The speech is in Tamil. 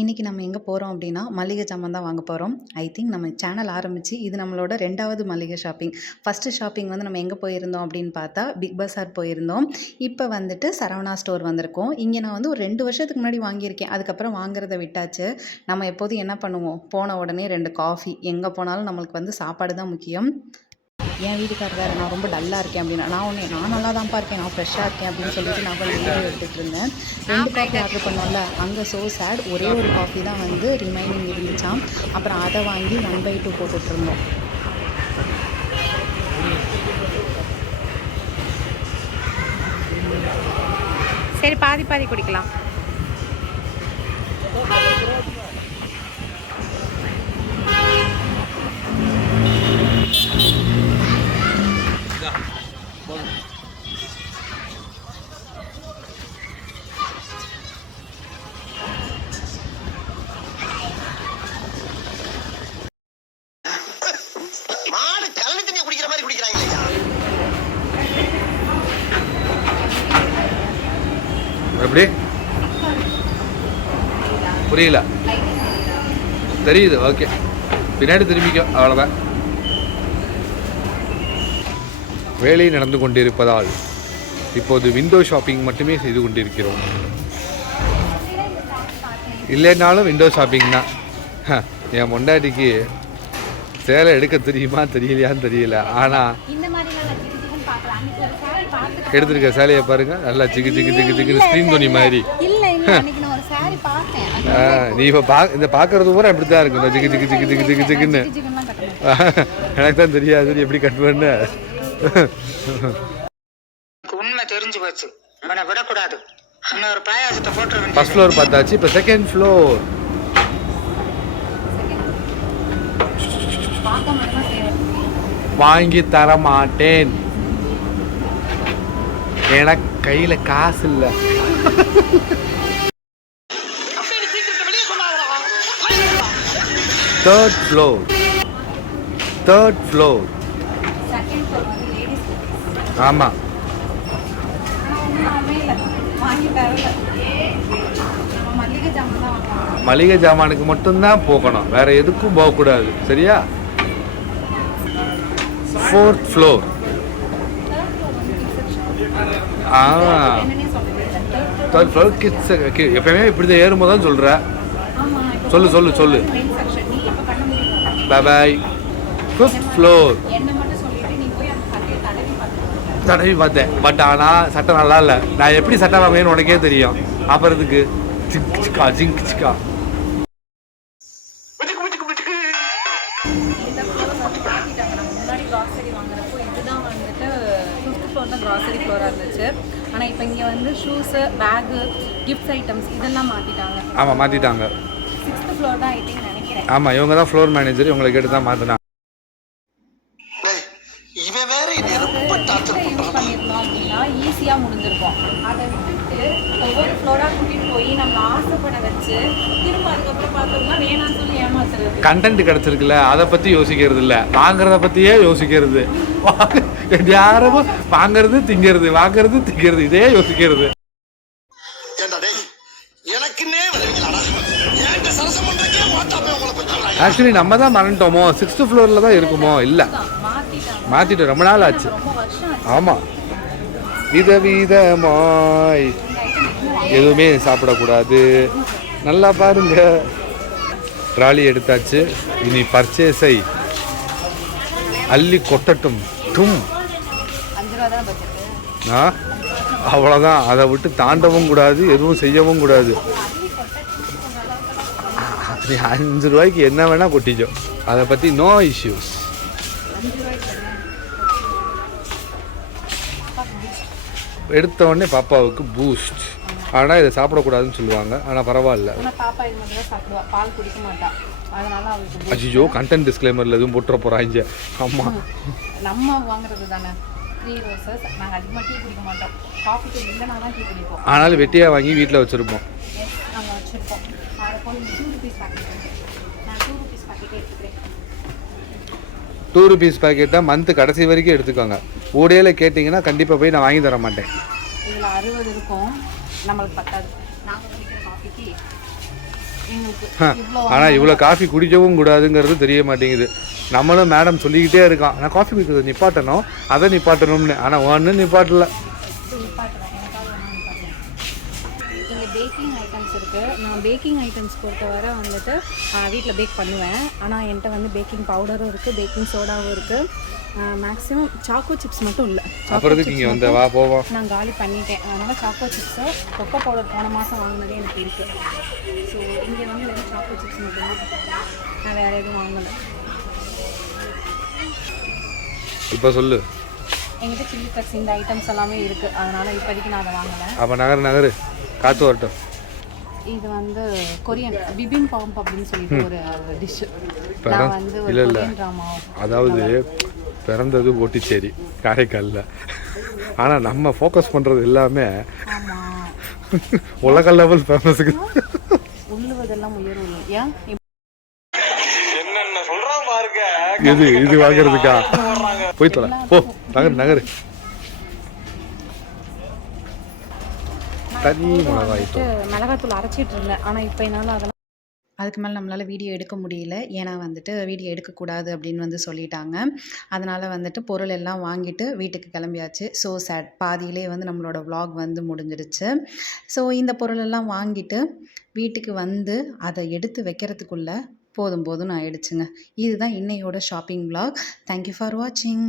இன்றைக்கி நம்ம எங்கே போகிறோம் அப்படின்னா மளிகை ஜாமான் தான் வாங்க போகிறோம். ஐ திங்க் நம்ம சேனல் ஆரம்பித்து இது நம்மளோட 2வது மளிகை ஷாப்பிங். ஃபஸ்ட்டு ஷாப்பிங் வந்து நம்ம எங்கே போயிருந்தோம் அப்படின்னு பார்த்தா பிக் பஸார் போயிருந்தோம். இப்போ வந்துட்டு சரவணா ஸ்டோர் வந்திருக்கோம். இங்கே நான் வந்து ஒரு 2 வருஷத்துக்கு முன்னாடி வாங்கியிருக்கேன். அதுக்கப்புறம் வாங்குறத விட்டாச்சு. நம்ம எப்போதும் என்ன பண்ணுவோம், போன உடனே 2 காஃபி. எங்கே போனாலும் நம்மளுக்கு வந்து சாப்பாடு தான் முக்கியம். என் வீட்டுக்காரர் வேறு நான் ரொம்ப டல்லாக இருக்கேன் அப்படின்னா, நான் நல்லா தான்ப்பா இருக்கேன், நான் ஃப்ரெஷ்ஷாக இருக்கேன் அப்படின்னு சொல்லிட்டு நான் கொஞ்சம் வீடியோ எடுத்துகிட்டு இருந்தேன். 2 காஃபி ஆர்டர் பண்ணோம்ல, அங்கே ஸோ சேட் ஒரே ஒரு காஃபி தான் வந்து ரிமைனிங் இருந்துச்சாம். அப்புறம் அதை வாங்கி 1/2 போட்டுட்ருந்தோம். சரி, பாதி பாதி குடிக்கலாம். எப்படி புரியல? தெரியுது. ஓகே, பின்னாடி திரும்பிக்கோ, அவ்வளோதான். வேலை நடந்து கொண்டிருப்பதால் இப்போது விண்டோ ஷாப்பிங் மட்டுமே செய்து கொண்டிருக்கிறோம். இல்லைன்னாலும் விண்டோ ஷாப்பிங் தான். என் பொண்டாட்டிக்கு சேலை எடுக்க தெரியுமா தெரியலையான்னு தெரியல, ஆனால் எடுத்துருக்க சேலையை பாருங்க, நல்லா சிக்கு சிக்கு சிக்கு சிக்குன்னு ஸ்க்ரீன் துணி மாதிரி. நீ இப்போ இந்த பார்க்கறது பூரா எப்படி தான் இருக்கும், சிக்கு சிக்கு சிக்கு சிக்கு சிக்கு சிக்குன்னு. எனக்கு தான் தெரியாது நீ எப்படி கட் பண்ண. உண்மை தெரிஞ்சு போச்சு, அவனை விடக்கூடாது. இன்னொரு பாயாசத்தை போட்டு ஃபர்ஸ்ட் ஃப்ளோர் பார்த்தாச்சு, இப்போ செகண்ட் ஃப்ளோர். வாங்கி தர மாட்டேன், எனக்கு கையில காசு இல்ல. Third floor. ஆமா, மளிகை ஜாமானுக்கு மட்டும்தான் போகணும், வேற எதுக்கும் போகக்கூடாது, சரியா? 4th floor. Third floor kids. எப்பயுமே இப்படிதான் ஏறும்போது தான் சொல்ற. சொல்லு. பாய். 5th floor. தடவி பார்த்தேன், பட் ஆனால் சட்டை நல்லா இல்லை. நான் எப்படி சட்டை வாங்குவேன்னு உனக்கே தெரியும். அப்புறத்துக்கு ஜிங்க் சிக்கா. க்ராசரி ஃப்ளோராக இருந்துச்சு. ஆனால் இப்போ இங்கே வந்து ஷூஸு, பேகு, கிஃப்ட்ஸ் ஐட்டம்ஸ் இதெல்லாம் மாற்றிட்டாங்க. ஆமாம், மாற்றிட்டாங்க. 6th ஃப்ளோர் தான் ஐட்டிங் நினைக்கிறேன். ஆமாம், இவங்க தான் ஃப்ளோர் மேனேஜர், இவங்களை கேட்டு தான் மாற்றினாங்க. யூஸ் பண்ணியிருந்தோம் அப்படின்னா ஈஸியாக முடிஞ்சிருக்கும். அதை விட்டுட்டு ஒவ்வொரு ஃப்ளோராக கூட்டிகிட்டு போய் நம்ம ஆசைப்பட வச்சு திரும்ப அதுக்கப்புறம் பார்த்தோம்னா வேணான்னு சொல்லி ஏமாத்துறது. கண்டென்ட் கிடச்சிருக்குல்ல, அதை பற்றி யோசிக்கிறது இல்லை, வாங்குறத பற்றியே யோசிக்கிறது. யாரும் வாங்குறது திங்கிறது, இதே யோசிக்கிறது. ஆக்சுவலி நம்ம தான் மறந்துட்டோமோ, 6th ஃப்ளோரில் தான் இருக்குமோ? இல்லை, மாற்றிட்டோம், ரொம்ப நாள் ஆச்சு. ஆமாம், விதவிதமாய் எதுவுமே சாப்பிடக்கூடாது. நல்லா பாருங்க, ட்ராலி எடுத்தாச்சு. இனி பர்ச்சேஸை அள்ளி கொட்டட்டும். அவ்வளோதான், அதை விட்டு தாண்டவும் கூடாது, எதுவும் செய்யவும் கூடாது. 5 ரூபாய்க்கு என்ன வேணா கொட்டிச்சோ, அதை பற்றி நோ இஷ்யூஸ். எடுத்த உடனே பாப்பாவுக்கு பூஸ்ட். ஆனால் இதை சாப்பிடக்கூடாதுன்னு சொல்லுவாங்க, ஆனால் பரவாயில்ல. அஜிஜோ, கண்டென்ட் டிஸ்க்ளைமரில் எதுவும் போட்டுற போகிறாங்க. ஆமாம், நம்ம வாங்குறது தானே. 3 ரோசஸ். நாங்கள் அதிகமாக டீ குடிக்க மாட்டோம், காஃபி டீ இல்லைனா தான் டீ குடிப்போம். ஆனாலும் வெட்டியாக வாங்கி வீட்டில் வச்சுருப்போம். நாங்கள் வச்சுருப்போம். அதை போல் 2 rupees பாக்கெட். நான் 2 rupees பாக்கெட்டே எடுத்துக்கிறேன். 2 rupees பாக்கெட் தான் மந்த் கடைசி வரைக்கும் எடுத்துக்கோங்க. ஊடையில் கேட்டிங்கன்னா கண்டிப்பாக போய் நான் வாங்கி தர மாட்டேன். இதில் 60 இருக்கும், நம்மளுக்கு பத்தாது. நாங்கள் குடிக்கிற காஃபிக்கு எங்களுக்கு இவ்வளோ ஆனால் இவ்வளோ காஃபி குடிக்கவும் கூடாதுங்கிறது தெரிய மாட்டேங்குது. நம்மளும் மேடம் சொல்லிக்கிட்டே இருக்கோம், நான் காஃபி குடிக்கிறத நிப்பாட்டணும், அதை நிப்பாட்டணும்னு. ஆனால் ஒன்றும் நிப்பாட்டல. நிப்பாட்டுவேன், எனக்காக வேணா நிப்பாட்டுவேன். இங்கே பேக்கிங் ஐட்டம்ஸ் இருக்குது. நான் பேக்கிங் ஐட்டம்ஸ் பொறுத்தவரை வந்துட்டு வீட்டில் பேக் பண்ணுவேன். ஆனால் என்கிட்ட வந்து பேக்கிங் பவுடரும் இருக்குது, பேக்கிங் சோடாவும் இருக்குது. மேக்ஸிமம் சாக்கோ சிப்ஸ் மட்டும் இல்லை. அப்புறத்துக்கு இங்கே வந்த வா போவோம். நான் காலி பண்ணிட்டேன். அதனால் சாக்கோ சிப்ஸு கொக்கோ பவுடர் போன மாதம் வாங்கினதே எனக்கு இருக்குது. ஸோ இங்கே வந்து வெறும் சாக்கோ சிப்ஸ் மட்டும்தான், நான் வேறு எதுவும் வாங்கலை. இப்போ சொல்லு. என்கிட்ட சில்லி ஃப்ளக்ஸ் இந்த ஐட்டம்ஸ் எல்லாமே இருக்குது. அதனால் இப்போதைக்கு நான் அதை வாங்கலை. அப்போ நகரு காற்று வரட்டும். இது வந்து கொரியன் பிபிம் பாம்ப் அப்படின்னு சொல்லிட்டு ஒரு டிஷ்ஷு. இல்லை நான் வந்து ஒரு கொரியன் ட்ராமா, அதாவது பிறந்தது ஓட்டிச்சேரி காரைக்காலில், ஆனால் நம்ம ஃபோக்கஸ் பண்ணுறது எல்லாமே ஆமாம், உலக லெவல் ஃபேமஸுக்கு. உள்ளுவதெல்லாம் உயர்வு. ஏன் இது வாங்குறதுக்கா? போய் தொலை போ, நகரு. தனி மிளகாய் மிளகாத்தூள் அரைச்சிட்டு இருந்தேன். ஆனால் இப்போ என்னால் அதெல்லாம் அதுக்கு மேலே நம்மளால் வீடியோ எடுக்க முடியல. ஏன்னா வந்துட்டு வீடியோ எடுக்கக்கூடாது அப்படின்னு வந்து சொல்லிட்டாங்க. அதனால் வந்துட்டு பொருள் எல்லாம் வாங்கிட்டு வீட்டுக்கு கிளம்பியாச்சு. ஸோ சேட் பாதியிலே வந்து நம்மளோட vlog வந்து முடிஞ்சிடுச்சு. ஸோ இந்த பொருளெல்லாம் வாங்கிட்டு வீட்டுக்கு வந்து அதை எடுத்து வைக்கிறதுக்குள்ளே போதும்னு ஆயிடுச்சுங்க. இதுதான் இன்னையோட ஷாப்பிங் vlog. தேங்க்யூ ஃபார் வாட்சிங்.